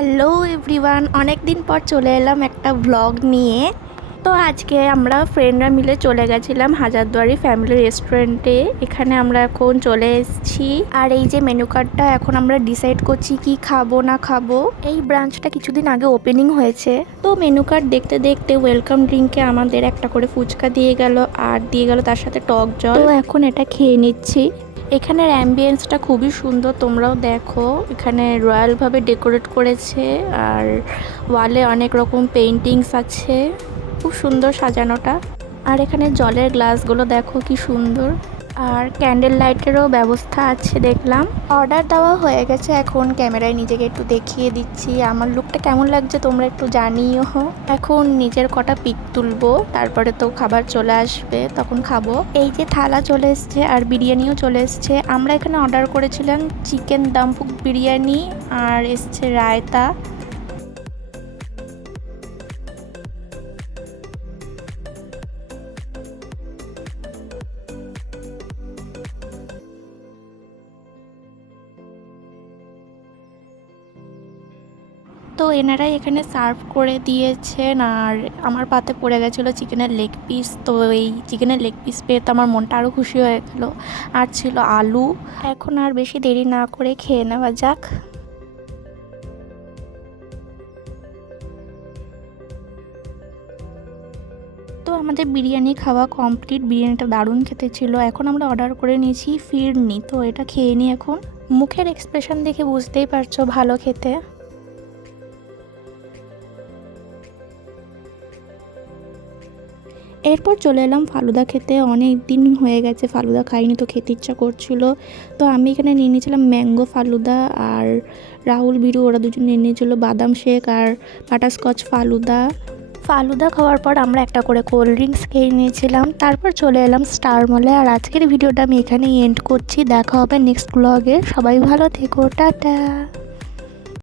Hello everyone, অনেক দিন পর চলে এলাম একটা ব্লগ নিয়ে। তো আজকে আমরা ফ্রেন্ডরা মিলে চলে গেছিলাম হাজারদুয়ারি ফ্যামিলি রেস্টুরেন্টে। এখানে আমরা এখন চলে এসেছি, আর এই যে মেনু কার্ডটা এখন আমরা ডিসাইড করছি কি খাবো না খাবো। এই ব্রাঞ্চটা কিছুদিন আগে ওপেনিং হয়েছে, তো মেনু কার্ড দেখতে দেখতে ওয়েলকাম ড্রিঙ্কে আমাদের একটা করে ফুচকা দিয়ে গেল, আর দিয়ে গেল তার সাথে টক জল। তো এখন এটা খেয়ে নিচ্ছি। এখানের অ্যাম্বিয়েন্সটা খুবই সুন্দর, তোমরাও দেখো। এখানে রয়্যালভাবে ডেকোরেট করেছে, আর ওয়ালে অনেক রকম পেইন্টিংস আছে, খুব সুন্দর সাজানোটা। আর এখানে জলের গ্লাসগুলো দেখো কি সুন্দর, আর ক্যান্ডেল লাইটেরও ব্যবস্থা আছে দেখলাম। অর্ডার দেওয়া হয়ে গেছে, এখন ক্যামেরায় নিজেকে একটু দেখিয়ে দিচ্ছি আমার লুকটা কেমন লাগছে তোমরা একটু জানিও। এখন নিজের কটা পিক তুলবো, তারপরে তো খাবার চলে আসবে, তখন খাবো। এই যে থালা চলে এসছে আর বিরিয়ানিও চলে এসছে। আমরা এখানে অর্ডার করেছিলাম চিকেন দম বিরিয়ানি, আর এসছে রায়তা। তো এনারাই এখানে সার্ভ করে দিয়েছেন, আর আমার পাতে পড়ে গেছিলো চিকেনের লেগ পিস। তো এই চিকেনের লেগ পিস পেয়ে তো আমার মনটা আরও খুশি হয়ে গেল। আর ছিল আলু। এখন আর বেশি দেরি না করে খেয়ে নেওয়া যাক। তো আমাদের বিরিয়ানি খাওয়া কমপ্লিট। বিরিয়ানিটা দারুণ খেতে ছিল। এখন আমরা অর্ডার করে নিয়েছি ফিরনি, তো এটা খেয়ে নিই এখন। মুখের এক্সপ্রেশন দেখে বুঝতেই পারছো ভালো খেতে। এরপর চলে এলাম ফালুদা খেতে। অনেক দিন হয়ে গেছে ফালুদা খাইনি, তো খেতে ইচ্ছা করছিল। তো আমি এখানে নিয়ে নিয়েছিলাম ম্যাঙ্গো ফালুদা, আর রাহুল বিরু ওরা দুজন নিয়ে নিয়েছিল বাদাম শেক আর বাটারস্কচ ফালুদা। ফালুদা খাওয়ার পর আমরা একটা করে কোল্ড ড্রিঙ্কস খেয়ে নিয়েছিলাম। তারপর চলে এলাম স্টার মলে। আর আজকের ভিডিওটা আমি এখানেই এন্ড করছি। দেখা হবে নেক্সট ব্লগে। সবাই ভালো থেকো, টাটা।